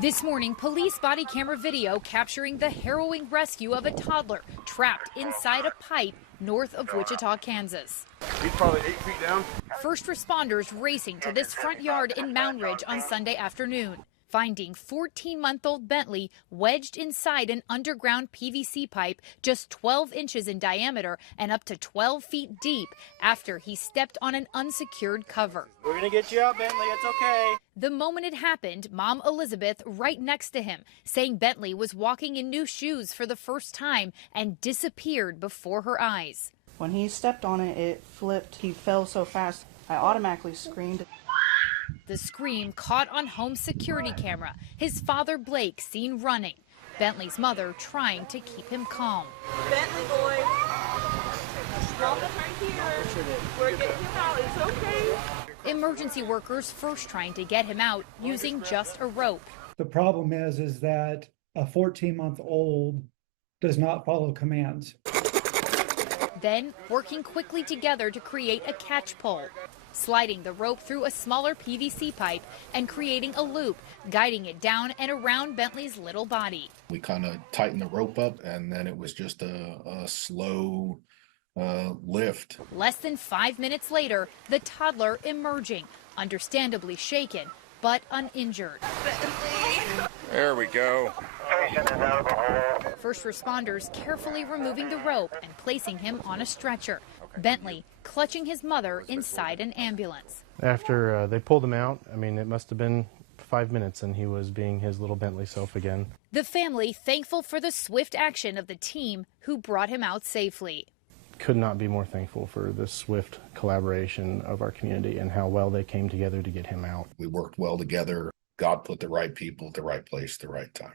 This morning, police body camera video capturing the harrowing rescue of a toddler trapped inside a pipe north of Wichita, Kansas. He's probably 8 feet down. First responders racing to this front yard in Moundridge on Sunday afternoon, finding 14-month-old Bentley wedged inside an underground PVC pipe just 12 inches in diameter and up to 12 feet deep after he stepped on an unsecured cover. We're going to get you out, Bentley. It's okay. The moment it happened, Mom Elizabeth right next to him, saying Bentley was walking in new shoes for the first time and disappeared before her eyes. When he stepped on it, it flipped. He fell so fast, I automatically screamed. The scream caught on home security camera. His father, Blake, seen running. Bentley's mother trying to keep him calm. Bentley boy, drop it right here. We're getting him out. It's okay. Emergency workers first trying to get him out using just a rope. The problem is that a 14-month-old does not follow commands. Then working quickly together to create a catch pole, sliding the rope through a smaller PVC pipe and creating a loop, guiding it down and around Bentley's little body. We kind of tightened the rope up, and then it was just a slow lift. Less than 5 minutes later, the toddler emerging, understandably shaken, but uninjured. There we go. First responders carefully removing the rope and placing him on a stretcher. Bentley clutching his mother inside an ambulance. After they pulled him out, it must have been 5 minutes and he was being his little Bentley self again. The family thankful for the swift action of the team who brought him out safely. Could not be more thankful for the swift collaboration of our community and how well they came together to get him out. We worked well together. God put the right people at the right place at the right time.